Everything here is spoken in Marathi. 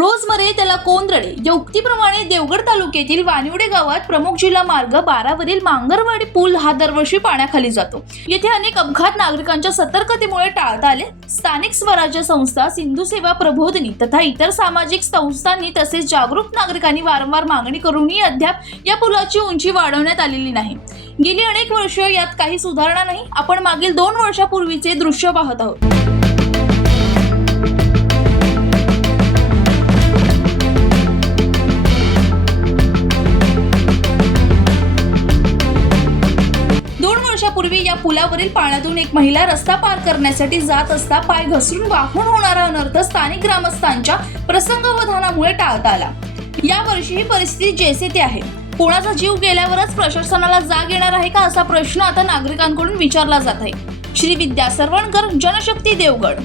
रोज मरे त्याला कोण रडे या उक्तीप्रमाणे देवगड तालुक्यातील वानिवडे गावात प्रमुख जिल्हा मार्ग 12 वरील मांगरवाडी पूल हा दरवर्षी पाण्याखाली जातो। येथे अनेक अपघात नागरिकांच्या सतर्कतेमुळे टाळता आले। स्थानिक स्वराज्य संस्था, सिंधू सेवा प्रबोधिनी तथा इतर सामाजिक संस्थांनी तसेच जागरूक नागरिकांनी वारंवार मागणी करूनही अद्याप या पुलाची उंची वाढवण्यात आलेली नाही। गेली अनेक वर्ष यात काही सुधारणा नाही। आपण मागील 2 वर्षापूर्वीचे दृश्य पाहत आहोत। वर्षापूर्वी या पुलावरील पाण्यातून एक महिला रस्ता पार करण्यासाठी जात असता पाय घसरून वाहून होणारा अनर्थ स्थानिक ग्रामस्थांच्या प्रसंगावधानामुळे टाळता आला। या वर्षी ही परिस्थिती जैसे थे आहे। कोणाचा जीव गेल्यावरच प्रशासनाला जाग येणार आहे का असा प्रश्न आता नागरिकांकडून विचारला जात आहे। श्री विद्या सरवणकर, जनशक्ती, देवगड।